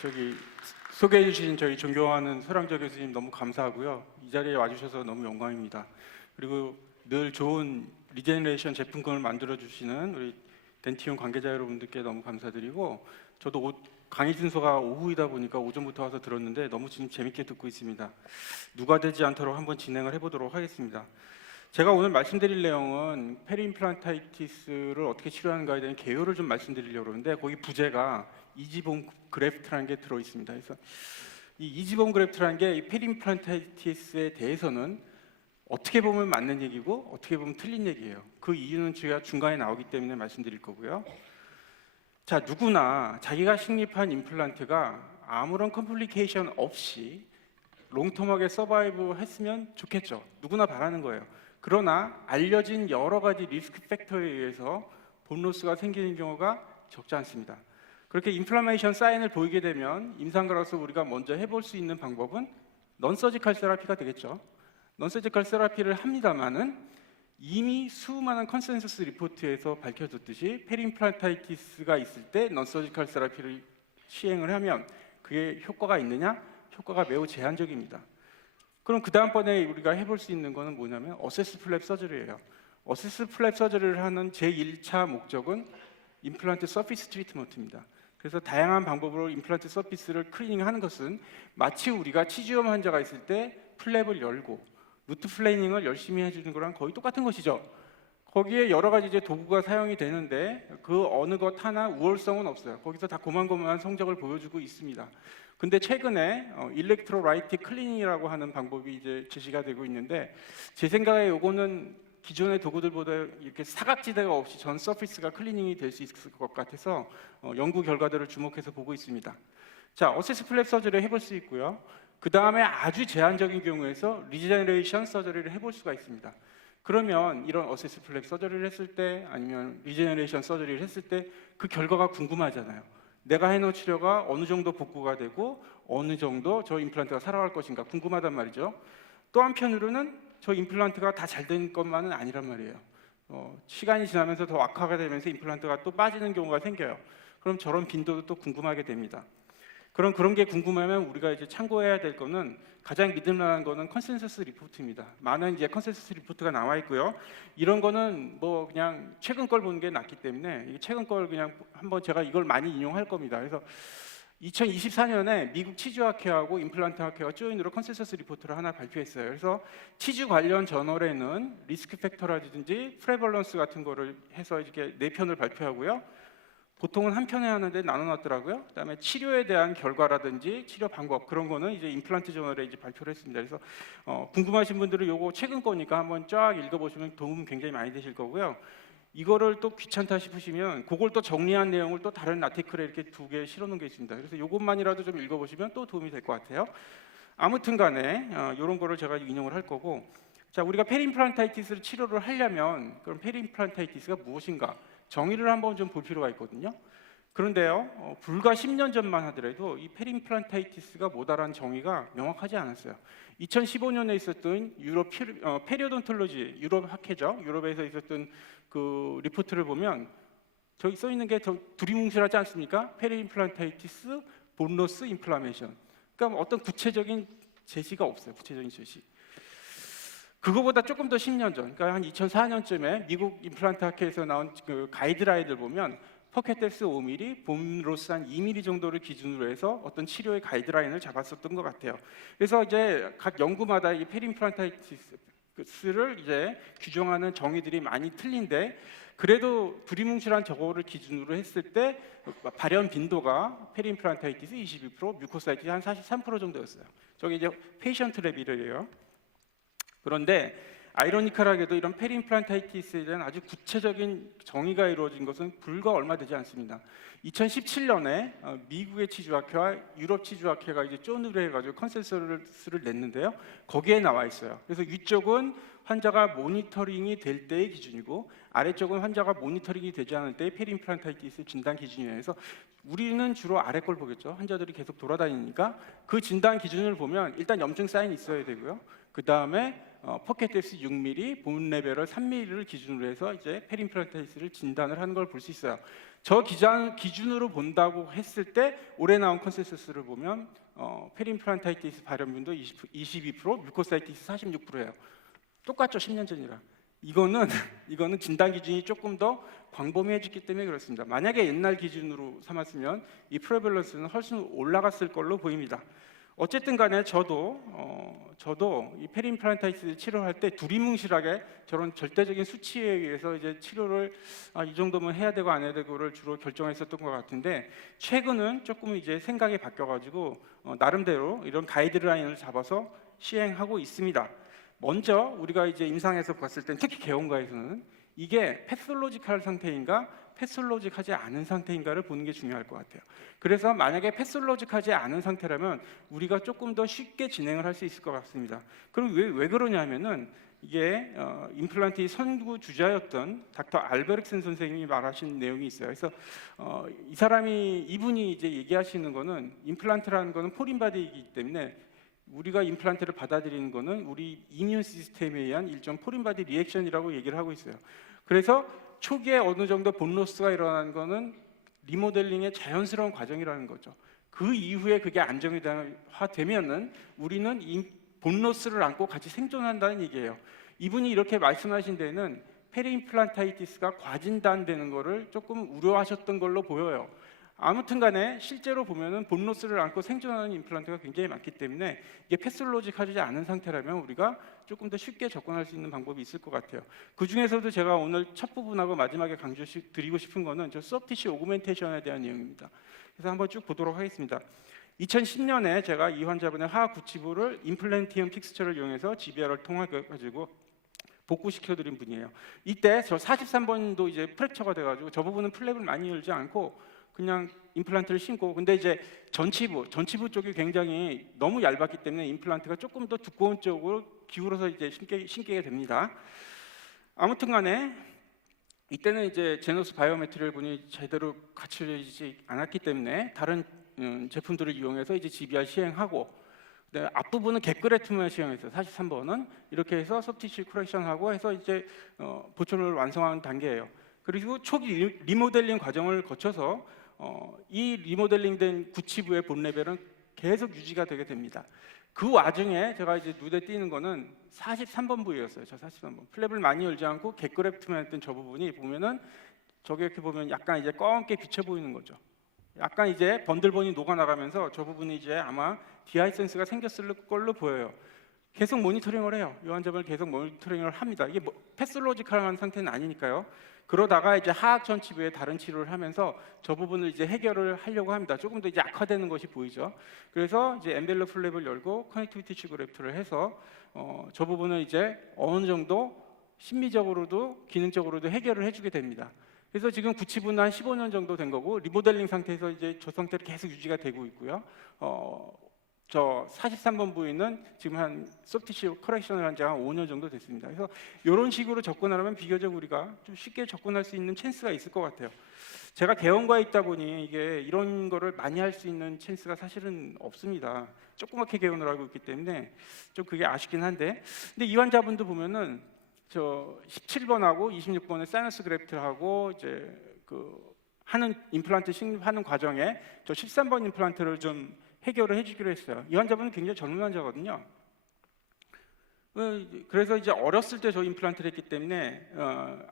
저기 소개해 주신 저희 존경하는 서량적 교수님 너무 감사하고요. 이 자리에 와주셔서 너무 영광입니다. 그리고 늘 좋은 리제너레이션 제품군을 만들어 주시는 우리 덴티움 관계자 여러분들께 너무 감사드리고, 저도 강의 순서가 오후이다 보니까 오전부터 와서 들었는데 너무 지금 재밌게 듣고 있습니다. 누가 되지 않도록 한번 진행을 해보도록 하겠습니다. 제가 오늘 말씀드릴 내용은 페리임플란타이티스를 어떻게 치료하는가에 대한 개요를 좀 말씀드리려고 하는데, 거기 부제가 이지본 그래프트라는 게 들어 있습니다. 그래서 이 이지본 그래프트라는 게 이 페리임플란타이티스에 대해서는 어떻게 보면 맞는 얘기고 어떻게 보면 틀린 얘기예요. 그 이유는 제가 중간에 나오기 때문에 말씀드릴 거고요. 자, 누구나 자기가 식립한 임플란트가 아무런 컴플리케이션 없이 롱텀하게 서바이브 했으면 좋겠죠. 누구나 바라는 거예요. 그러나 알려진 여러 가지 리스크 팩터에 의해서 본로스가 생기는 경우가 적지 않습니다. 그렇게 인플라메이션 사인을 보이게 되면 임상가로서 우리가 먼저 해볼 수 있는 방법은 non-surgical 세라피가 되겠죠. non-surgical 세라피를 합니다만은 이미 수많은 컨센서스 리포트에서 밝혀졌듯이 페리임플란타이티스가 있을 때 non-surgical 세라피를 시행을 하면 그게 효과가 있느냐? 효과가 매우 제한적입니다. 그럼 그 다음번에 우리가 해볼 수 있는 거는 뭐냐면 어세스 플랩 서저리예요. 어세스 플랩 서저리를 하는 제1차 목적은 임플란트 서피스 트리트먼트입니다. 그래서 다양한 방법으로 임플란트 서피스를 클리닝하는 것은 마치 우리가 치주염 환자가 있을 때 플랩을 열고 루트 플래닝을 열심히 해주는 거랑 거의 똑같은 것이죠. 거기에 여러 가지 이제 도구가 사용이 되는데 그 어느 것 하나 우월성은 없어요. 거기서 다 고만고만한 성적을 보여주고 있습니다. 근데 최근에 일렉트로라이틱 클리닝이라고 하는 방법이 이제 제시가 되고 있는데, 제 생각에 요거는 기존의 도구들보다 이렇게 사각지대가 없이 전 서피스가 클리닝이 될 수 있을 것 같아서 연구 결과들을 주목해서 보고 있습니다. 자, 어세스 플랩 서저리 해볼 수 있고요. 그 다음에 아주 제한적인 경우에서 리제너레이션 서저리를 해볼 수가 있습니다. 그러면 이런 어세스 플랩 서저리를 했을 때 아니면 리제너레이션 서저리를 했을 때 그 결과가 궁금하잖아요. 내가 해놓은 치료가 어느 정도 복구가 되고 어느 정도 저 임플란트가 살아갈 것인가 궁금하단 말이죠. 또 한편으로는 저 임플란트가 다 잘 된 것만은 아니란 말이에요. 시간이 지나면서 더 악화가 되면서 임플란트가 또 빠지는 경우가 생겨요. 그럼 저런 빈도도 또 궁금하게 됩니다. 그런 게 궁금하면 우리가 이제 참고해야 될 거는, 가장 믿을만한 거는 컨센서스 리포트입니다. 많은 이제 컨센서스 리포트가 나와 있고요. 이런 거는 뭐 그냥 최근 걸 보는 게 낫기 때문에 최근 걸 그냥 한번 제가 이걸 많이 인용할 겁니다. 그래서 2024년에 미국 치주학회하고 임플란트 학회가 조인으로 컨센서스 리포트를 하나 발표했어요. 그래서 치주 관련 저널에는 리스크 팩터라든지 프레벌런스 같은 거를 해서 이렇게 4편을 발표하고요. 보통은 한 편에 하는데 나눠놨더라고요. 그다음에 치료에 대한 결과라든지 치료 방법, 그런 거는 이제 임플란트 저널에 이제 발표를 했습니다. 그래서 궁금하신 분들은 요거 최근 거니까 한번 쫙 읽어보시면 도움 굉장히 많이 되실 거고요. 이거를 또 귀찮다 싶으시면 그걸 또 정리한 내용을 또 다른 아티클에 이렇게 2개 실어놓은 게 있습니다. 그래서 요것만이라도 좀 읽어보시면 또 도움이 될 것 같아요. 아무튼 간에 이런 거를 제가 인용을 할 거고, 자, 우리가 페리임플란타이티스를 치료를 하려면 그럼 페리임플란타이티스가 무엇인가 정의를 한번 좀 볼 필요가 있거든요. 그런데요, 불과 10년 전만 하더라도 이 페리임플란타이티스가 뭐다라는 정의가 명확하지 않았어요. 2015년에 있었던 유럽 페리오돈톨로지, 유럽 학회죠. 유럽에서 있었던 그 리포트를 보면 저기 써 있는 게 두리뭉실하지 않습니까? 페리임플란타이티스, 본로스 인플라메이션. 그러니까 어떤 구체적인 제시가 없어요. 구체적인 제시. 그거보다 조금 더 10년 전, 그러니까 한 2004년쯤에 미국 임플란트 학회에서 나온 그 가이드라인을 보면 퍼케텔스 5mm, 본로스 한 2mm 정도를 기준으로 해서 어떤 치료의 가이드라인을 잡았었던 것 같아요. 그래서 이제 각 연구마다 이 페리임플란타이티스를 이제 규정하는 정의들이 많이 틀린데, 그래도 두리뭉실한 저거를 기준으로 했을 때 발현 빈도가 페리임플란타이티스 22%, 뮤코사이티스 한 43% 정도였어요. 저게 이제 페이션트 레벨이에요. 그런데 아이러니컬하게도 이런 페리임플란타이티스에 대한 아주 구체적인 정의가 이루어진 것은 불과 얼마 되지 않습니다. 2017년에 미국의 치주학회와 유럽 치주학회가 이제 쪼느려 해가지고 컨센서스를 냈는데요. 거기에 나와 있어요. 그래서 위쪽은 환자가 모니터링이 될 때의 기준이고, 아래쪽은 환자가 모니터링이 되지 않을 때의 페리임플란타이티스 진단 기준이에요. 그래서 우리는 주로 아래 걸 보겠죠. 환자들이 계속 돌아다니니까 그 진단 기준을 보면 일단 염증 사인이 있어야 되고요. 그 다음에 포켓 뎁스 6mm, 본 레벨을 3mm를 기준으로 해서 이제 페리임플란타이티스를 진단을 하는 걸 볼 수 있어요. 저 기준으로 본다고 했을 때 올해 나온 컨센서스를 보면 페리임플란타이티스 발현빈도 22%, 뮤코사이티스 46%예요. 똑같죠, 10년 전이랑. 이거는 진단 기준이 조금 더 광범위해졌기 때문에 그렇습니다. 만약에 옛날 기준으로 삼았으면 이 프레밸런스는 훨씬 올라갔을 걸로 보입니다. 어쨌든 간에 저도 이 페리임플란타이티스 치료할 때 두리뭉실하게 저런 절대적인 수치에 의해서 이제 치료를 이 정도면 해야 되고 안 해야 되고를 주로 결정했었던 것 같은데, 최근은 조금 이제 생각이 바뀌어가지고 나름대로 이런 가이드라인을 잡아서 시행하고 있습니다. 먼저 우리가 이제 임상에서 봤을 땐, 특히 개원가에서는 이게 패솔로지컬 상태인가 패솔로직하지 않은 상태인가를 보는 게 중요할 것 같아요. 그래서 만약에 패솔로직하지 않은 상태라면 우리가 조금 더 쉽게 진행을 할 수 있을 것 같습니다. 그럼 왜 그러냐면은 이게 임플란트의 선구 주자였던 닥터 알베르슨 선생님이 말하신 내용이 있어요. 그래서 이분이 이제 얘기하시는 거는, 임플란트라는 거는 포린바디이기 때문에 우리가 임플란트를 받아들이는 거는 우리 이뮨 시스템에 의한 일종 포린바디 리액션이라고 얘기를 하고 있어요. 그래서 초기에 어느 정도 본로스가 일어나는 거는 리모델링의 자연스러운 과정이라는 거죠. 그 이후에 그게 안정화되면은 우리는 이 본로스를 안고 같이 생존한다는 얘기예요. 이분이 이렇게 말씀하신 데는 페리임플란타이티스가 과진단되는 거를 조금 우려하셨던 걸로 보여요. 아무튼 간에 실제로 보면은 본로스를 안고 생존하는 임플란트가 굉장히 많기 때문에 이게 패솔로직하지 않은 상태라면 우리가 조금 더 쉽게 접근할 수 있는 방법이 있을 것 같아요. 그 중에서도 제가 오늘 첫 부분하고 마지막에 강조드리고 싶은 거는 저 소프티시 오그멘테이션에 대한 내용입니다. 그래서 한번 쭉 보도록 하겠습니다. 2010년에 제가 이 환자분의 하악 구치부를 임플란티엄 픽스처를 이용해서 GBR을 통해가지고 복구시켜드린 분이에요. 이때 저 43번도 이제 프랙처가 돼가지고 저 부분은 플랩을 많이 열지 않고 그냥 임플란트를 심고, 근데 이제 전치부 쪽이 굉장히 너무 얇았기 때문에 임플란트가 조금 더 두꺼운 쪽으로 기울어서 이제 심게 됩니다. 아무튼간에 이때는 이제 제노스 바이오매트리얼 분이 제대로 갖춰지지 않았기 때문에 다른 제품들을 이용해서 이제 GBR 시행하고, 앞부분은 객그레트만 시행했어요. 43번은 이렇게 해서 소프티시 커렉션하고 해서 이제 보존을 완성하는 단계예요. 그리고 초기 리모델링 과정을 거쳐서 이 리모델링된 구치부의 본 레벨은 계속 유지가 되게 됩니다. 그 와중에 제가 이제 눈에 띄는 거는 43번 부위였어요. 저 43번. 플랩을 많이 열지 않고 객그래프트만 했던 저 부분이 보면은 저기 이렇게 보면 약간 이제 검게 비쳐 보이는 거죠. 약간 이제 번들번이 녹아나가면서 저 부분이 이제 아마 디하이센스가 생겼을 걸로 보여요. 계속 모니터링을 해요. 이 환자분을 계속 모니터링을 합니다. 이게 패솔로지컬한 상태는 아니니까요. 그러다가 이제 하악 전치부에 다른 치료를 하면서 저 부분을 이제 해결을 하려고 합니다. 조금 더 이제 악화되는 것이 보이죠. 그래서 이제 엔벨롭 플랩을 열고 커넥티비티 티슈 그래프트를 해서 저 부분을 이제 어느 정도 심미적으로도 기능적으로도 해결을 해주게 됩니다. 그래서 지금 구치부는 한 15년 정도 된 거고, 리모델링 상태에서 이제 저 상태로 계속 유지가 되고 있고요. 저 43번 부위는 지금 한 소프티시 커렉션을 한 지 한 5년 정도 됐습니다. 그래서 이런 식으로 접근하면 비교적 우리가 좀 쉽게 접근할 수 있는 찬스가 있을 것 같아요. 제가 개원과에 있다 보니 이게 이런 거를 많이 할 수 있는 찬스가 사실은 없습니다. 조그맣게 개원을 하고 있기 때문에 좀 그게 아쉽긴 한데, 근데 이 환자분도 보면은 저 17번하고 26번에 사이너스 그래프트를 하고 이제 하는 임플란트 식립하는 과정에 저 13번 임플란트를 좀 해결을 해주기로 했어요. 이 환자분은 굉장히 젊은 환자거든요. 그래서 이제 어렸을 때 저 임플란트를 했기 때문에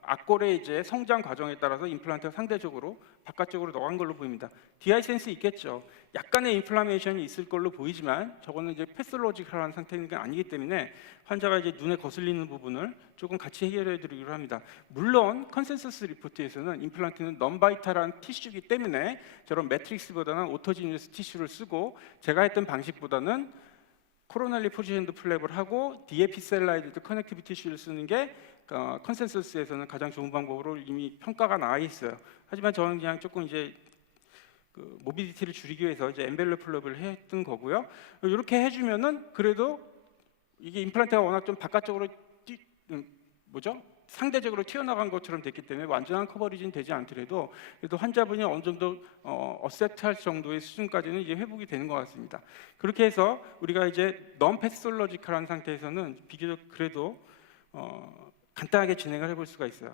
앞골의 이제 성장 과정에 따라서 임플란트가 상대적으로 바깥쪽으로 나간 걸로 보입니다. 디하이센스 있겠죠. 약간의 인플라메이션이 있을 걸로 보이지만 저거는 이제 패솔로지컬한 상태는 아니기 때문에 환자가 이제 눈에 거슬리는 부분을 조금 같이 해결해 드리기로 합니다. 물론 컨센서스 리포트에서는 임플란트는 넘바이탈한 티슈이기 때문에 저런 매트릭스보다는 오토지니어스 티슈를 쓰고, 제가 했던 방식보다는 코로날리 포지션드 플랩을 하고 디에피셀라이드 커넥티비티 티슈를 쓰는 게 컨센서스에서는 가장 좋은 방법으로 이미 평가가 나와 있어요. 하지만 저는 그냥 조금 이제 모비디티를 줄이기 위해서 이제 엔벨롭 플랩을 했던 거고요. 이렇게 해주면은 그래도 이게 임플란트가 워낙 좀 바깥쪽으로 상대적으로 튀어나간 것처럼 됐기 때문에 완전한 커버리지는 되지 않더라도 그래도 환자분이 어느 정도 어셉트할 정도의 수준까지는 이제 회복이 되는 것 같습니다. 그렇게 해서 우리가 이제 non 패솔로지컬한 상태에서는 비교적 그래도 간단하게 진행을 해볼 수가 있어요.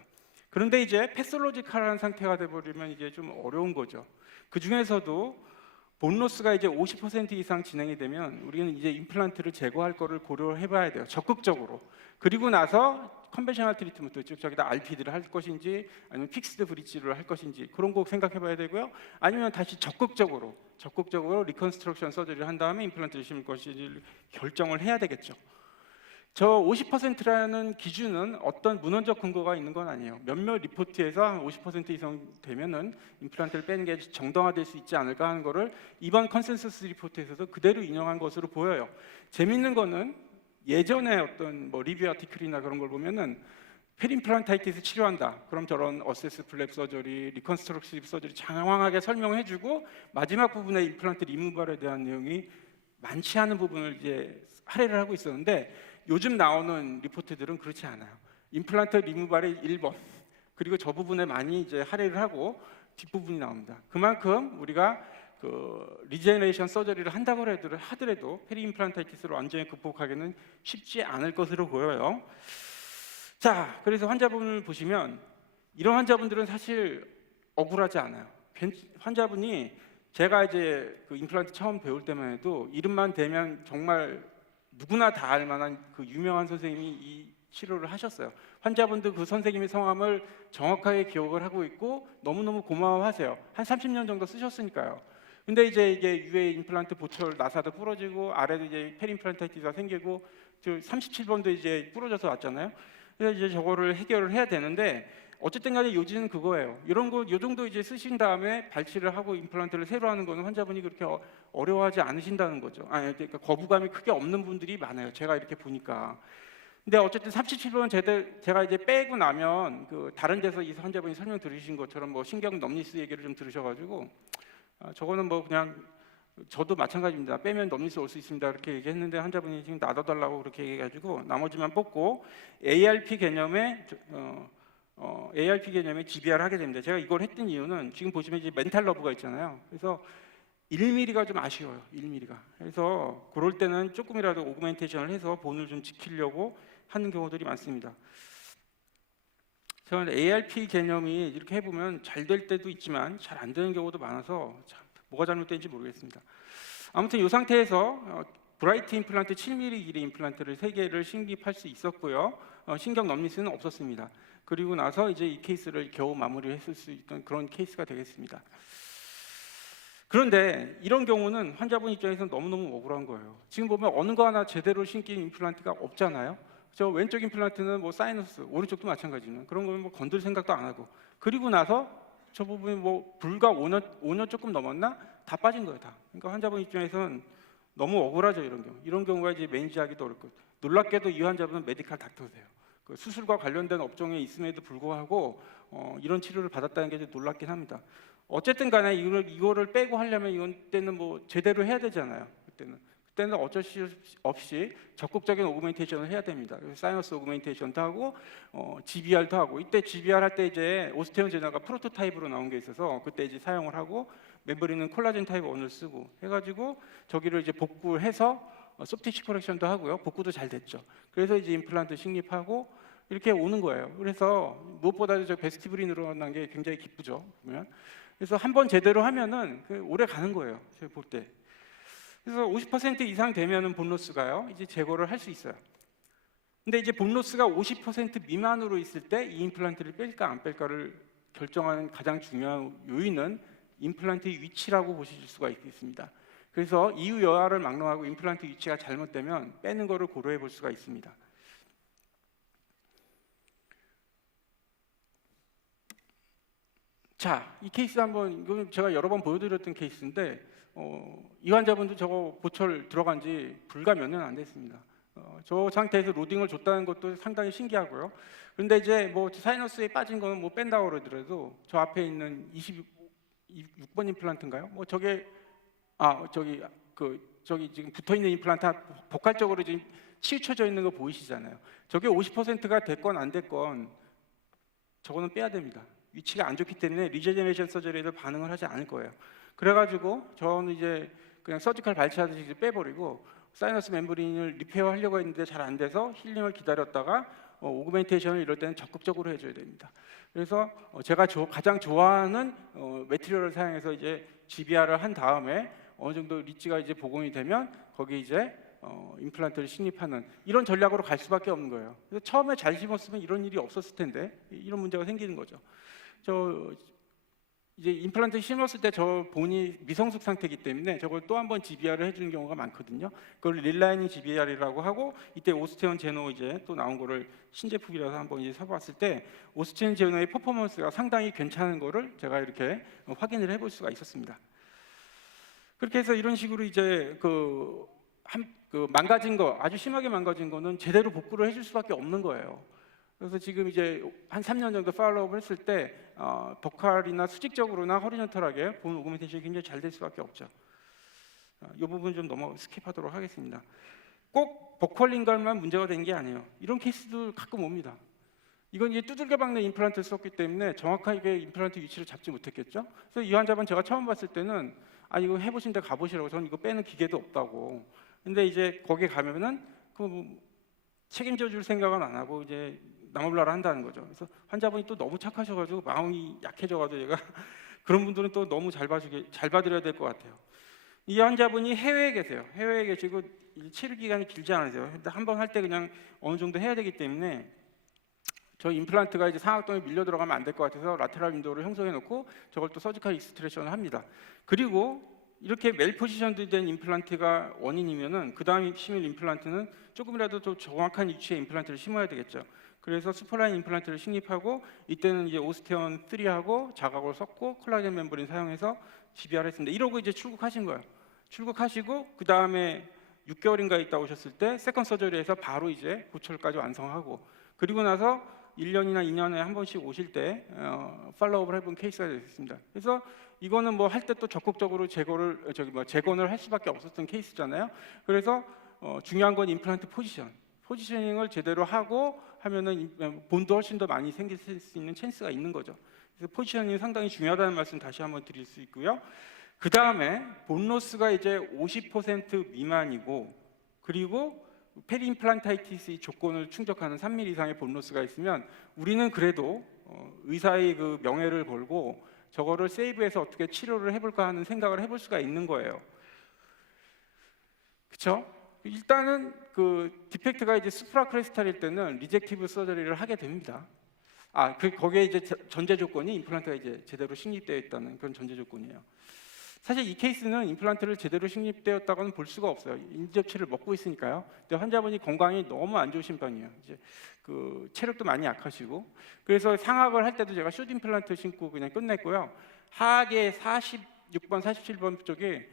그런데 이제 패솔로지컬한 상태가 돼버리면 이제 좀 어려운 거죠. 그 중에서도 본로스가 이제 50% 이상 진행이 되면 우리는 이제 임플란트를 제거할 거를 고려해봐야 돼요. 적극적으로. 그리고 나서 컨벤셔널 트리트먼트, 즉 저기다 RPD를 할 것인지 아니면 픽스드 브릿지를 할 것인지 그런 거 생각해봐야 되고요. 아니면 다시 적극적으로 리컨스트럭션 서저리를 한 다음에 임플란트를 심을 것인지 결정을 해야 되겠죠. 저 50%라는 기준은 어떤 문헌적 근거가 있는 건 아니에요. 몇몇 리포트에서 한 50% 이상 되면은 임플란트를 빼는 게 정당화될 수 있지 않을까 하는 거를 이번 컨센서스 리포트에서도 그대로 인용한 것으로 보여요. 재밌는 거는 예전에 어떤 뭐 리뷰 아티클이나 그런 걸 보면은 페림플란타이티스 치료한다. 그럼 저런 어세스 플랩 서저리, 리컨스트럭티브 서저리 장황하게 설명해주고 마지막 부분에 임플란트 리무발에 대한 내용이 많지 않은 부분을 이제 할애를 하고 있었는데 요즘 나오는 리포트들은 그렇지 않아요. 임플란트 리무발의 1번 그리고 저 부분에 많이 이제 할애를 하고 뒷부분이 나옵니다. 그만큼 우리가 그 리제너레이션 서저리를 한다고 하더라도 페리 임플란타이티스를 완전히 극복하기는 쉽지 않을 것으로 보여요. 자, 그래서 환자분을 보시면 이런 환자분들은 사실 억울하지 않아요. 환자분이 제가 이제 그 임플란트 처음 배울 때만 해도 이름만 대면 정말 누구나 다 알 만한 그 유명한 선생님이 이 치료를 하셨어요. 환자분도 그 선생님의 성함을 정확하게 기억을 하고 있고 너무너무 고마워하세요. 한 30년 정도 쓰셨으니까요. 근데 이제 이게 유해 임플란트 보철 나사도 부러지고 아래도 이제 페림플란타이티스가 생기고 저 37번도 이제 부러져서 왔잖아요. 그래서 이제 저거를 해결을 해야 되는데 어쨌든 간에 요지는 그거예요. 이런 거 요 정도 이제 쓰신 다음에 발치를 하고 임플란트를 새로 하는 거는 환자분이 그렇게 어려워하지 않으신다는 거죠. 아니 그러니까 거부감이 크게 없는 분들이 많아요. 제가 이렇게 보니까. 근데 어쨌든 37번 제가 이제 빼고 나면 그 다른 데서 이 환자분이 설명 들으신 것처럼 뭐 신경 넘니스 얘기를 좀 들으셔가지고 저거는 뭐 그냥 저도 마찬가지입니다. 빼면 넘니스 올 수 있습니다. 이렇게 얘기했는데 환자분이 지금 놔둬달라고 그렇게 얘기해가지고 나머지만 뽑고 ARP 개념에 ARP 개념에 GBR 하게 됩니다. 제가 이걸 했던 이유는 지금 보시면 이제 멘탈 러브가 있잖아요. 그래서 1mm가 좀 아쉬워요. 1mm가. 그래서 그럴 때는 조금이라도 오그멘테이션을 해서 본을 좀 지키려고 하는 경우들이 많습니다. 저는 ARP 개념이 이렇게 해보면 잘 될 때도 있지만 잘 안 되는 경우도 많아서 참 뭐가 잘못된지 모르겠습니다. 아무튼 이 상태에서 브라이트 임플란트 7mm 길이 임플란트를 3개를 신입할 수 있었고요. 신경 넘니스는 없었습니다. 그리고 나서 이제 이 케이스를 겨우 마무리했을 수 있던 그런 케이스가 되겠습니다. 그런데 이런 경우는 환자분 입장에서는 너무너무 억울한 거예요. 지금 보면 어느 거 하나 제대로 신긴 임플란트가 없잖아요. 저 왼쪽 임플란트는 뭐 사이너스, 오른쪽도 마찬가지는 그런 거면 뭐 건들 생각도 안 하고 그리고 나서 저 부분이 뭐 불과 5년 조금 넘었나? 다 빠진 거예요, 다. 그러니까 환자분 입장에서는 너무 억울하죠, 이런 경우. 이런 경우가 이제 매니지하기도 어렵고 놀랍게도 이 환자분은 메디칼 닥터세요. 그 수술과 관련된 업종에 있음에도 불구하고 이런 치료를 받았다는 게 놀랍긴 합니다. 어쨌든 간에 이거를 빼고 하려면 이때는 뭐 제대로 해야 되잖아요. 그때는 어쩔 수 없이 적극적인 오그멘테이션을 해야 됩니다. 그래서 사이너스 오그멘테이션도 하고 GBR도 하고 이때 GBR 할 때 이제 오스테온 제너가 프로토타입으로 나온 게 있어서 그때 이제 사용을 하고 멤브린은 콜라겐 타입 1을 쓰고 해가지고 저기를 이제 복구해서 소프티치 커렉션도 하고요. 복구도 잘 됐죠. 그래서 이제 임플란트 식립하고 이렇게 오는 거예요. 그래서 무엇보다도 저 베스티브린으로 난 게 굉장히 기쁘죠. 보면. 그래서 한번 제대로 하면은 오래 가는 거예요. 제가 볼 때. 그래서 50% 이상 되면은 본로스가요. 이제 제거를 할 수 있어요. 근데 이제 본로스가 50% 미만으로 있을 때 이 임플란트를 뺄까 안 뺄까를 결정하는 가장 중요한 요인은 임플란트의 위치라고 보실 수가 있습니다. 그래서 이후 여하를 막론하고 임플란트 위치가 잘못되면 빼는 거를 고려해 볼 수가 있습니다. 자, 이 케이스 한번 이건 제가 여러 번 보여드렸던 케이스인데 이 환자분도 저거 보철 들어간 지 불과 몇 년 안 됐습니다. 저 상태에서 로딩을 줬다는 것도 상당히 신기하고요. 그런데 이제 뭐 사이너스에 빠진 거는 뭐 뺀다고 그러더라도 저 앞에 있는 26번 임플란트인가요? 뭐 저게 저기 지금 붙어 있는 임플란트 복합적으로 지금 치우쳐져 있는 거 보이시잖아요. 저게 50%가 됐건 안 됐건 저거는 빼야 됩니다. 위치가 안 좋기 때문에 리제네레이션 서저리에도 반응을 하지 않을 거예요. 그래가지고 저는 이제 그냥 서지컬 발치하듯이 이제 빼버리고 사이너스 멤브레인을 리페어하려고 했는데 잘 안 돼서 힐링을 기다렸다가 오그멘테이션을 이럴 때는 적극적으로 해줘야 됩니다. 그래서 제가 가장 좋아하는 매트리얼을 사용해서 이제 GBR을 한 다음에 어느 정도 리치가 이제 복원이 되면 거기 이제 임플란트를 식립하는 이런 전략으로 갈 수밖에 없는 거예요. 그래서 처음에 잘 심었으면 이런 일이 없었을 텐데 이런 문제가 생기는 거죠. 저 이제 임플란트 심었을 때 저 본이 미성숙 상태이기 때문에 저걸 또 한 번 GBR을 해주는 경우가 많거든요. 그걸 릴라이닝 GBR이라고 하고 이때 오스테온 제노 이제 또 나온 거를 신제품이라서 한번 이제 사봤을 때 오스테온 제노의 퍼포먼스가 상당히 괜찮은 거를 제가 이렇게 확인을 해볼 수가 있었습니다. 그렇게 해서 이런 식으로 이제 그 망가진 거, 아주 심하게 망가진 거는 제대로 복구를 해줄 수밖에 없는 거예요. 그래서 지금 이제 한 3년 정도 팔로우업을 했을 때 버칼이나 수직적으로나 허리전털하게 본 오그멘테이션이 굉장히 잘 될 수밖에 없죠. 이 부분 좀 스킵하도록 하겠습니다. 꼭 버컬링감만 문제가 된 게 아니에요. 이런 케이스도 가끔 옵니다. 이건 이제 두들겨 박는 임플란트를 썼기 때문에 정확하게 임플란트 위치를 잡지 못했겠죠. 그래서 이 환자분 제가 처음 봤을 때는 이거 해보신 데 가보시라고, 저는 이거 빼는 기계도 없다고. 근데 이제 거기에 가면은 책임져 줄 생각은 안 하고 이제 나몰라라 한다는 거죠. 그래서 환자분이 또 너무 착하셔가지고 마음이 약해져가지고 얘가 그런 분들은 또 너무 잘 봐드려야 될 것 같아요. 이 환자분이 해외에 계세요. 해외에 계시고 치료 기간이 길지 않으세요. 근데 한 번 할 때 그냥 어느 정도 해야 되기 때문에 저 임플란트가 이제 상악동에 밀려 들어가면 안 될 것 같아서 라테랄 윈도우를 형성해 놓고 저걸 또 서지컬 익스트랙션을 합니다. 그리고 이렇게 멜 포지션드 된 임플란트가 원인이면은 그 다음 심을 임플란트는 조금이라도 더 정확한 위치에 임플란트를 심어야 되겠죠. 그래서 슈퍼라인 임플란트를 식립하고 이때는 이제 오스테온 3하고 자각을 섞고 콜라겐 멤브레인 사용해서 GBR 했습니다. 이러고 이제 출국하신 거예요. 출국하시고 그 다음에 6개월인가 있다 오셨을 때 세컨 서저리에서 바로 이제 고철까지 완성하고, 그리고 나서 1년이나 2년에 한 번씩 오실 때 팔로우업을 해본 케이스가 됐습니다. 그래서 이거는 뭐 할 때 또 적극적으로 재건을 할 수밖에 없었던 케이스잖아요. 그래서 중요한 건 임플란트 포지셔닝을 제대로 하고 하면은 본도 훨씬 더 많이 생길 수 있는 찬스가 있는 거죠. 그래서 포지셔닝이 상당히 중요하다는 말씀 다시 한번 드릴 수 있고요. 그 다음에 본로스가 이제 50% 미만이고, 그리고 페리임플란타이티스의 조건을 충족하는 3mm 이상의 본로스가 있으면 우리는 그래도 의사의 그 명예를 걸고 저거를 세이브해서 어떻게 치료를 해볼까 하는 생각을 해볼 수가 있는 거예요. 그렇죠? 일단은 그 디펙트가 이제 수프라크레스탈일 때는 리젝티브 서저리를 하게 됩니다. 거기에 이제 전제 조건이 임플란트가 이제 제대로 식립되어 있다는 그런 전제 조건이에요. 사실 이 케이스는 임플란트를 제대로 식립되었다고는 볼 수가 없어요. 인접치를 먹고 있으니까요. 근데 환자분이 건강이 너무 안 좋으신 편이에요. 이제 그 체력도 많이 약하시고, 그래서 상악을 할 때도 제가 숏 임플란트 신고 그냥 끝냈고요. 하악의 46번, 47번 쪽에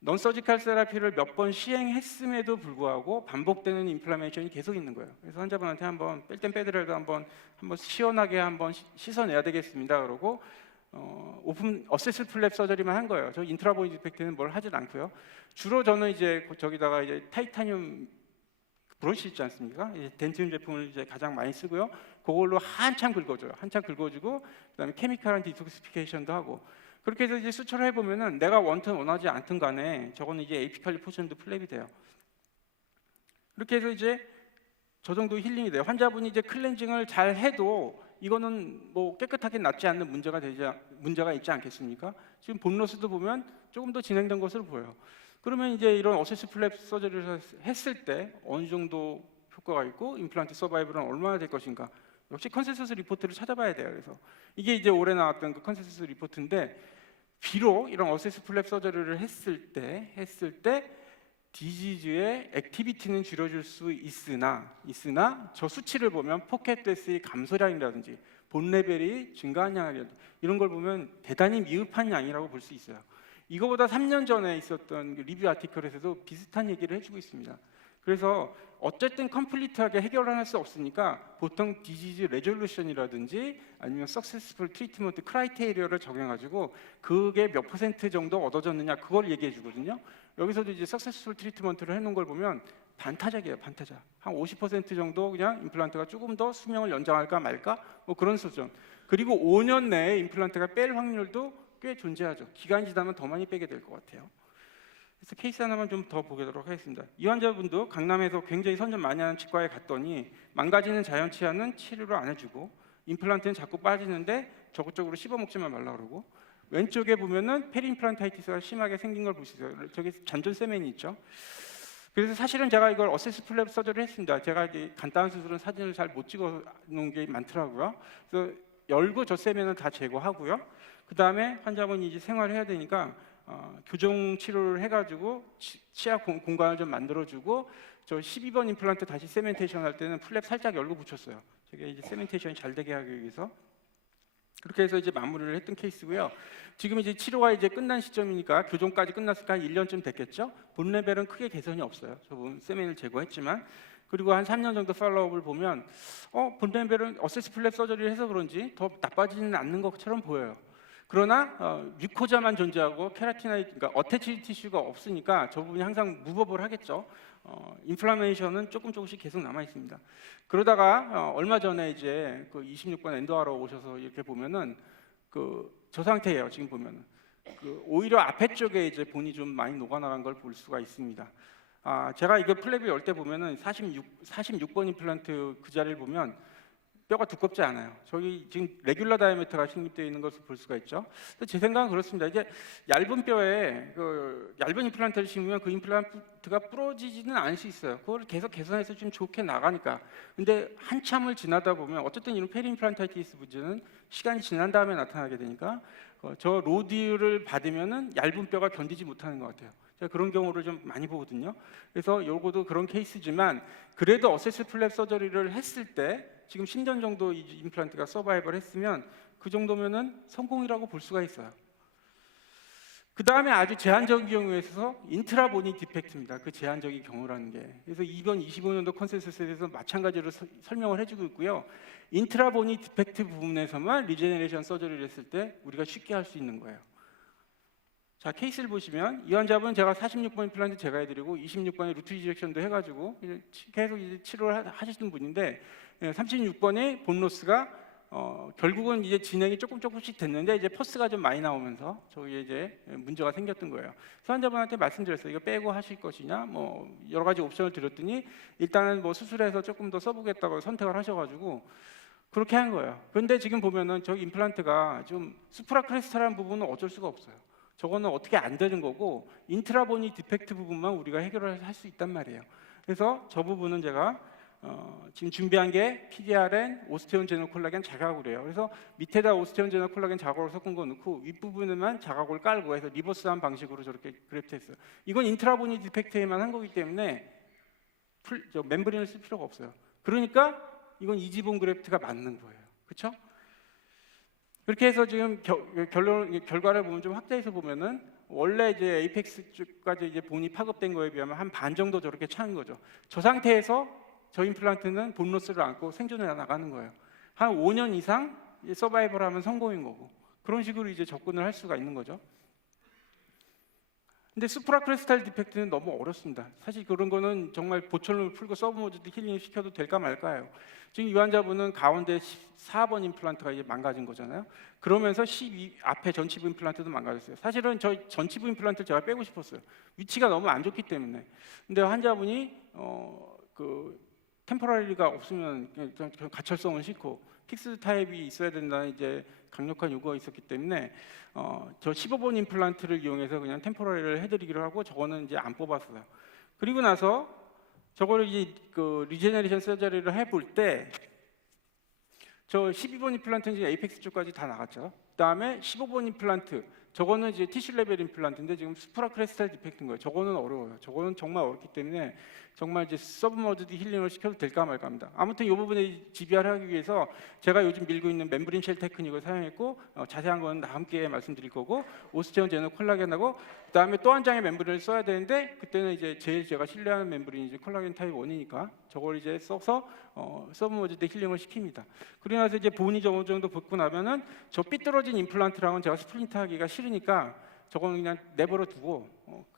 넌 서지컬 세라피를 몇 번 시행했음에도 불구하고 반복되는 인플라메이션이 계속 있는 거예요. 그래서 환자분한테 한번 뺄 땐 빼더라도 한번 시원하게 한번 씻어내야 되겠습니다. 그러고 오픈 어세스 플랩 서저리만 한 거예요. 저 인트라보이 디펙트는 뭘 하진 않고요. 주로 저는 이제 저기다가 이제 타이타늄 브러쉬 있지 않습니까? 덴티움 제품을 이제 가장 많이 쓰고요. 그걸로 한참 긁어줘요. 한참 긁어주고 그다음에 케미컬한 디톡시피케이션도 하고. 그렇게 해서 이제 수출을 해보면은 내가 원튼 원하지 않든 간에 저거는 이제 에피칼리 포션도 플랩이 돼요. 그렇게 해서 이제 저 정도 힐링이 돼요. 환자분이 이제 클렌징을 잘 해도 이거는 뭐 깨끗하게 낫지 않는 문제가 있지 않겠습니까? 지금 본로스도 보면 조금 더 진행된 것으로 보여요. 그러면 이제 이런 어세스 플랩 서저리를 했을 때 어느 정도 효과가 있고 임플란트 서바이벌은 얼마나 될 것인가? 역시 컨센서스 리포트를 찾아봐야 돼요. 그래서 이게 이제 올해 나왔던 그 컨센서스 리포트인데, 비록 이런 어세스 플랩 서저리를 했을 때 디지즈의 액티비티는 줄여줄 수 있으나 저 수치를 보면 포켓 데스의 감소량이라든지 본 레벨이 증가한 양이라든지 이런 걸 보면 대단히 미흡한 양이라고 볼 수 있어요. 이거보다 3년 전에 있었던 리뷰 아티클에서도 비슷한 얘기를 해주고 있습니다. 그래서 어쨌든 컴플리트하게 해결을 할 수 없으니까 보통 디지즈 레졸루션이라든지 아니면 석세스풀 트리트먼트 크라이테리어를 적용해가지고 그게 몇 % 정도 얻어졌느냐 그걸 얘기해 주거든요. 여기서도 이제 석세스풀 트리트먼트를 해놓은 걸 보면 반타작이에요, 반타작. 한 50% 정도 그냥 임플란트가 조금 더 수명을 연장할까 말까 뭐 그런 수준. 그리고 5년 내에 임플란트가 뺄 확률도 꽤 존재하죠. 기간이 지나면 더 많이 빼게 될 것 같아요. 그래서 케이스 하나만 좀 더 보도록 하겠습니다. 이 환자분도 강남에서 굉장히 선전 많이 하는 치과에 갔더니 망가지는 자연치아는 치료를 안 해주고 임플란트는 자꾸 빠지는데 적극적으로 씹어먹지만 말라 그러고, 왼쪽에 보면은 페리임플란타이티스가 심하게 생긴 걸 보시죠. 저기 잔존 세면이 있죠. 그래서 사실은 제가 이걸 어세스 플랩 서저리를 했습니다. 제가 이제 간단한 수술은 사진을 잘 못 찍어 놓은 게 많더라고요. 그래서 열고 저 세면은 다 제거하고요. 그 다음에 환자분이 이제 생활을 해야 되니까 교정 치료를 해가지고 치아 공간을 좀 만들어주고, 저 12번 임플란트 다시 세멘테이션 할 때는 플랩 살짝 열고 붙였어요. 저게 이제 세멘테이션이 잘 되게 하기 위해서. 그렇게 해서 이제 마무리를 했던 케이스고요. 지금 이제 치료가 이제 끝난 시점이니까 교정까지 끝났을까 한 1년쯤 됐겠죠. 본 레벨은 크게 개선이 없어요. 저분 세멘을 제거했지만. 그리고 한 3년 정도 팔로우업을 보면 본 레벨은 어세스 플랩 서저리를 해서 그런지 더 나빠지지는 않는 것처럼 보여요. 그러나 뮤코자만 존재하고 케라티나이트, 그러니까 어태치 티슈가 없으니까 저 부분이 항상 무법을 하겠죠. 인플라메이션은 조금씩 계속 남아 있습니다. 그러다가 얼마 전에 이제 그 26번 엔도하러 오셔서 이렇게 보면은 저 상태예요. 지금 보면은 오히려 앞에 쪽에 이제 본이 좀 많이 녹아나간 걸 볼 수가 있습니다. 제가 이거 플랩을 열 때 보면은 46번 임플란트 그 자리를 보면 뼈가 두껍지 않아요. 저기 지금 레귤러 다이아미터가 식립되어 있는 것을 볼 수가 있죠. 제 생각은 그렇습니다. 이제 얇은 뼈에 얇은 임플란트를 심으면 그 임플란트가 부러지지는 않을 수 있어요. 그걸 계속 개선해서 좀 좋게 나가니까. 근데 한참을 지나다 보면 어쨌든 이런 페리임플란타이티스 문제는 시간이 지난 다음에 나타나게 되니까 저 로디를 받으면은 얇은 뼈가 견디지 못하는 것 같아요. 제가 그런 경우를 좀 많이 보거든요. 그래서 요거도 그런 케이스지만, 그래도 어세스 플랩 서저리를 했을 때 지금 10년 정도 이 임플란트가 서바이벌 했으면 그 정도면은 성공이라고 볼 수가 있어요. 그 다음에 아주 제한적인 경우에 있어서 인트라보니 디펙트입니다. 그 제한적인 경우라는 게. 그래서 이번 25년도 컨센서스에 대해서 마찬가지로 설명을 해주고 있고요. 인트라보니 디펙트 부분에서만 리제네레이션 서저리를 했을 때 우리가 쉽게 할 수 있는 거예요. 자, 케이스를 보시면 이 환자분은 제가 46번 임플란트 제가 해드리고 26번에 루트 리젝션도 해가지고 계속 이제 치료를 하시는 분인데, 36번에 본로스가 결국은 이제 진행이 조금씩 됐는데 이제 퍼스가 좀 많이 나오면서 저기에 이제 문제가 생겼던 거예요. 그래서 환자분한테 말씀드렸어요. 이거 빼고 하실 것이냐, 뭐 여러 가지 옵션을 드렸더니 일단은 뭐 수술해서 조금 더 써보겠다고 선택을 하셔가지고 그렇게 한 거예요. 그런데 지금 보면은 저기 임플란트가 좀 수프라크레스탈한 부분은 어쩔 수가 없어요. 저거는 어떻게 안 되는 거고 인트라보니 디펙트 부분만 우리가 해결을 할 수 있단 말이에요. 그래서 저 부분은 제가 지금 준비한 게 PDRN, 오스테온 제너 콜라겐 자가골이에요. 그래서 밑에다 오스테온 제너 콜라겐 자가골 섞은 거 넣고 윗부분에만 자가골 깔고 해서 리버스한 방식으로 저렇게 그래프트했어요. 이건 인트라보니 디펙트에만 한 거기 때문에 멤브린을 쓸 필요가 없어요. 그러니까 이건 이지본 그래프트가 맞는 거예요. 그렇죠? 그렇게 해서 지금 결과를 보면 좀 확대해서 보면은 원래 이제 에이펙스 쪽까지 이제 본이 파급된 거에 비하면 한 반 정도 저렇게 차는 거죠. 저 상태에서 저 임플란트는 본 로스를 안고 생존해 나가는 거예요. 한 5년 이상 서바이벌하면 성공인 거고, 그런 식으로 이제 접근을 할 수가 있는 거죠. 근데 수프라크레스탈 디펙트는 너무 어렵습니다. 사실 그런 거는 정말 보철을 풀고 서브모드도 힐링 시켜도 될까 말까요. 지금 이 환자분은 가운데 14번 임플란트가 이제 망가진 거잖아요. 그러면서 12 앞에 전치부 임플란트도 망가졌어요. 사실은 저 전치부 임플란트를 제가 빼고 싶었어요. 위치가 너무 안 좋기 때문에. 근데 환자분이 템포러리가 없으면 가철성은 싫고 픽스 타입이 있어야 된다는 이제 강력한 요구가 있었기 때문에 저 15번 임플란트를 이용해서 그냥 템포러리를 해드리기로 하고 저거는 이제 안 뽑았어요. 그리고 나서 저거를 이제 리제너레이션 서저리를 해볼 때 저 12번 임플란트는 이제 에이펙스 쪽까지 다 나갔죠. 그다음에 15번 임플란트 저거는 이제 티슈 레벨 임플란트인데 지금 수프라크레스탈 디펙트인 거예요. 저거는 어려워요. 저거는 정말 어렵기 때문에 정말 이제 서브머드드 힐링을 시켜도 될까 말까 합니다. 아무튼 이 부분에 GBR 하기 위해서 제가 요즘 밀고 있는 멤브린 쉘 테크닉을 사용했고 자세한 건 함께 말씀드릴 거고, 오스테온 제너 콜라겐하고 그다음에 또 한 장의 멤브린을 써야 되는데 그때는 이제 제일 제가 신뢰하는 멤브린이 이제 콜라겐 타입 1이니까 저걸 이제 써서 서브머드드 힐링을 시킵니다. 그러고 나서 이제 본이 어느 정도 붙고 나면은 저 삐뚤어진 임플란트랑은 제가 스플린트 하기가 싫으니까 저거는 그냥 내버려 두고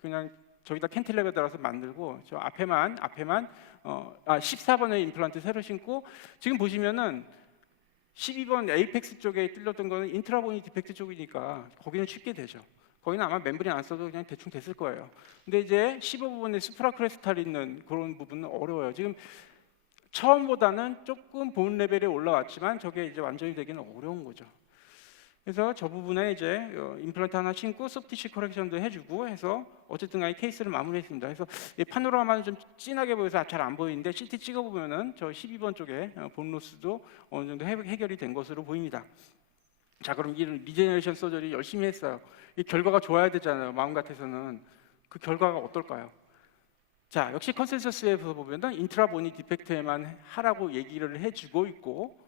그냥 저기다 캔틸레버 달아서 만들고 저 앞에만 14번의 임플란트 새로 신고 지금 보시면은 12번 에이펙스 쪽에 뚫렸던 거는 인트라보니 디펙트 쪽이니까 거기는 쉽게 되죠. 거기는 아마 멤브레인 안 써도 그냥 대충 됐을 거예요. 근데 이제 15부분에 수프라크레스탈 있는 그런 부분은 어려워요. 지금 처음보다는 조금 본 레벨에 올라왔지만 저게 이제 완전히 되기는 어려운 거죠. 그래서 저 부분에 이제 임플란트 하나 신고 소프티쉬 커렉션도 해주고 해서 어쨌든 간에 케이스를 마무리했습니다. 그래서 이 파노라마는 좀 진하게 보여서 잘 안 보이는데 CT 찍어보면은 저 12번 쪽에 본 로스도 어느 정도 해결이 된 것으로 보입니다. 자, 그럼 이 리제너레이션 서저리 열심히 했어요. 이 결과가 좋아야 되잖아요. 마음 같아서는. 그 결과가 어떨까요? 자, 역시 컨센서스에서 보면은 인트라보니 디펙트에만 하라고 얘기를 해주고 있고,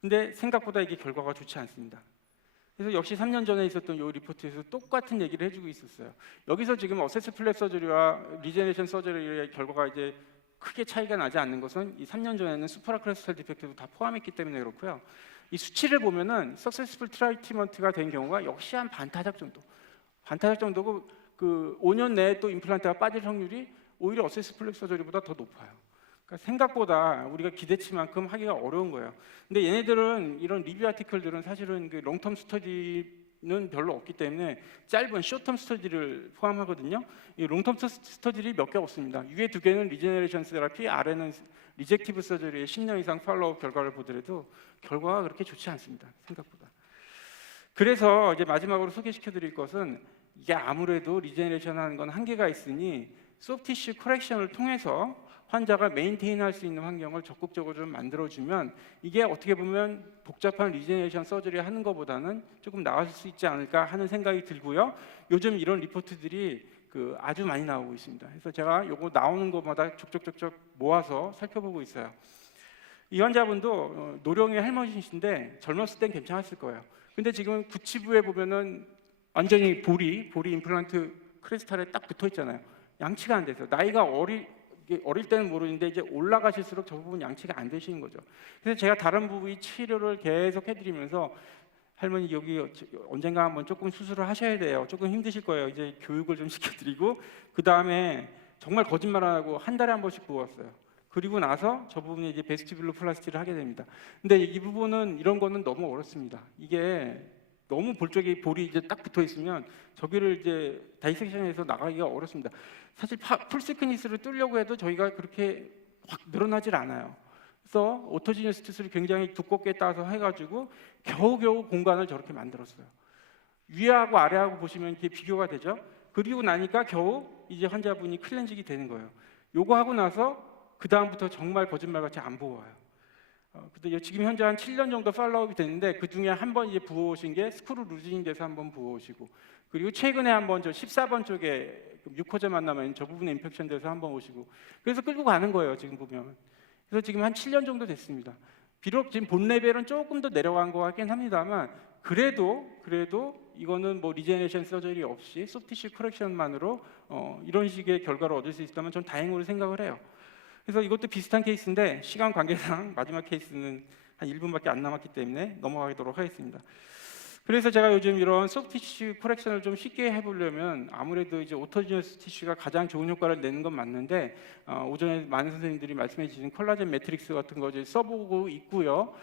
근데 생각보다 이게 결과가 좋지 않습니다. 그래서 역시 3년 전에 있었던 이 리포트에서 똑같은 얘기를 해주고 있었어요. 여기서 지금 어세스 플랫 서저리와 리제너레이션 서저리의 결과가 이제 크게 차이가 나지 않는 것은 이 3년 전에는 수프라크레스탈 디펙트도 다 포함했기 때문에 그렇고요. 이 수치를 보면은 석세스풀 트라이트먼트가 된 경우가 역시 한 반타작 정도고 그 5년 내에 또 임플란트가 빠질 확률이 오히려 어세스 플랫 서저리보다 더 높아요. 그러니까 생각보다 우리가 기대치만큼 하기가 어려운 거예요. 근데 얘네들은 이런 리뷰 아티클들은 사실은 그 롱텀 스터디는 별로 없기 때문에 짧은 쇼텀 스터디를 포함하거든요. 이 롱텀 스터디를 몇 개 없습니다. 위에 두 개는 리제너레이션 세라피, 아래는 리젝티브 서저리의 10년 이상 팔로우업 결과를 보더라도 결과가 그렇게 좋지 않습니다. 생각보다. 그래서 이제 마지막으로 소개시켜 드릴 것은 이게 아무래도 리제너레이션 하는 건 한계가 있으니 소프티쉬 커렉션을 통해서 환자가 메인테인 할 수 있는 환경을 적극적으로 좀 만들어주면 이게 어떻게 보면 복잡한 리제너레이션 서저리 하는 것보다는 조금 나아질 수 있지 않을까 하는 생각이 들고요. 요즘 이런 리포트들이 아주 많이 나오고 있습니다. 그래서 제가 요거 나오는 것마다 족족족족 모아서 살펴보고 있어요. 이 환자분도 노령의 할머니신데 젊었을 땐 괜찮았을 거예요. 근데 지금 구치부에 보면은 완전히 볼이 임플란트 크리스탈에 딱 붙어 있잖아요. 양치가 안 돼서 나이가 어릴 때는 모르는데 이제 올라가실수록 저 부분 양치가 안 되시는 거죠. 그래서 제가 다른 부위 치료를 계속 해드리면서 할머니 여기 언젠가 한번 조금 수술을 하셔야 돼요. 조금 힘드실 거예요. 이제 교육을 좀 시켜드리고 그 다음에 정말 거짓말 안 하고 한 달에 한 번씩 부었어요. 그리고 나서 저 부분에 이제 베스티뷸러 플라스티를 하게 됩니다. 근데 이 부분은 이런 거는 너무 어렵습니다. 이게 너무 볼 쪽에 볼이 이제 딱 붙어 있으면 저기를 이제 다이섹션해서 나가기가 어렵습니다. 사실 풀시크니스를 뚫려고 해도 저희가 그렇게 확 늘어나질 않아요. 그래서 오토지니어스 티스를 굉장히 두껍게 따서 해가지고 겨우겨우 공간을 저렇게 만들었어요. 위하고 아래하고 보시면 이렇게 비교가 되죠. 그리고 나니까 겨우 이제 환자분이 클렌징이 되는 거예요. 요거 하고 나서 그 다음부터 정말 거짓말같이 안 부어요. 근데 지금 현재 한 7년 정도 팔로우업이 됐는데 그 중에 한 번 이제 부어오신 게 스크루 루즈닝 돼서 한 번 부어오시고 그리고 최근에 한 번 저 14번 쪽에 뮤코자 만나면 저 부분에 인펙션 돼서 한 번 오시고 그래서 끌고 가는 거예요. 지금 보면. 그래서 지금 한 7년 정도 됐습니다. 비록 지금 본 레벨은 조금 더 내려간 것 같긴 합니다만 그래도 이거는 뭐 리제너레이션 서저리 없이 소프티쉬 커렉션만으로 이런 식의 결과를 얻을 수 있다면 전 다행으로 생각을 해요. 그래서 이것도 비슷한 케이스인데 시간 관계상 마지막 케이스는 한 1분밖에 안 남았기 때문에 넘어가도록 하겠습니다. 그래서 제가 요즘 이런 소프티쉬 커렉션을 좀 쉽게 해보려면 아무래도 이제 오토지니어스 티슈가 가장 좋은 효과를 내는 건 맞는데 오전에 많은 선생님들이 말씀해 주신 콜라겐 매트릭스 같은 거 이제 써보고 있고요.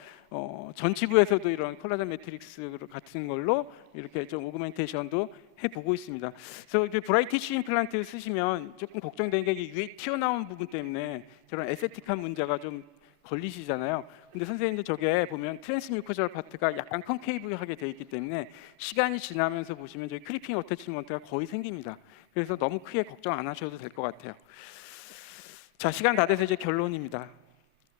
전치부에서도 이런 콜라겐 매트릭스 같은 걸로 이렇게 좀 오그멘테이션도 해보고 있습니다. 그래서 이제 브라이트 티슈 임플란트 쓰시면 조금 걱정되는 게 위에 튀어나온 부분 때문에 저런 에스테틱한 문제가 좀 걸리시잖아요. 근데 선생님들 저게 보면 트랜스뮤코절 파트가 약간 컨케이브하게 돼 있기 때문에 시간이 지나면서 보시면 저기 크리핑 어태치먼트가 거의 생깁니다. 그래서 너무 크게 걱정 안 하셔도 될 것 같아요. 자, 시간 다 돼서 이제 결론입니다.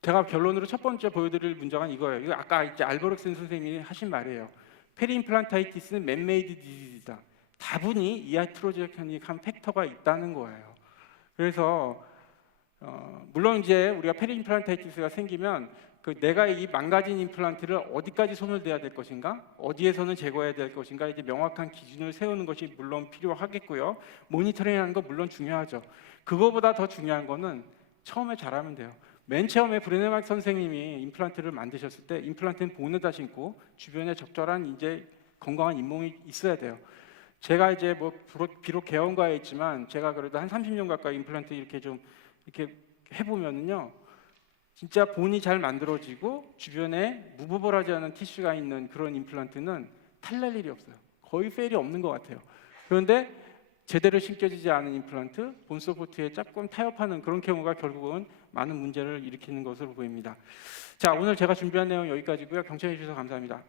제가 결론으로 첫 번째 보여드릴 문제가 이거예요. 이거 아까 이제 알버렉슨 선생님이 하신 말이에요. 페리임플란타이티스는 맨메이드 디지즈다. 다분히 이아트로제닉한 팩터가 있다는 거예요. 그래서 물론 이제 우리가 페리임플란타이티스가 생기면 내가 이 망가진 임플란트를 어디까지 손을 대야 될 것인가, 어디에서는 제거해야 될 것인가 이제 명확한 기준을 세우는 것이 물론 필요하겠고요. 모니터링하는 거 물론 중요하죠. 그거보다 더 중요한 거는 처음에 잘하면 돼요. 맨 처음에 브레네막 선생님이 임플란트를 만드셨을 때 임플란트는 본에다 신고 주변에 적절한 이제 건강한 잇몸이 있어야 돼요. 제가 이제 뭐 비록 개원가에 있지만 제가 그래도 한 30년 가까이 임플란트 이렇게 좀 이렇게 해보면은요, 진짜 본이 잘 만들어지고 주변에 무브벌하지 않은 티슈가 있는 그런 임플란트는 탈날 일이 없어요. 거의 페일이 없는 것 같아요. 그런데 제대로 신겨지지 않은 임플란트, 본 서포트에 조금 타협하는 그런 경우가 결국은 많은 문제를 일으키는 것으로 보입니다. 자, 오늘 제가 준비한 내용 여기까지고요. 경청해 주셔서 감사합니다.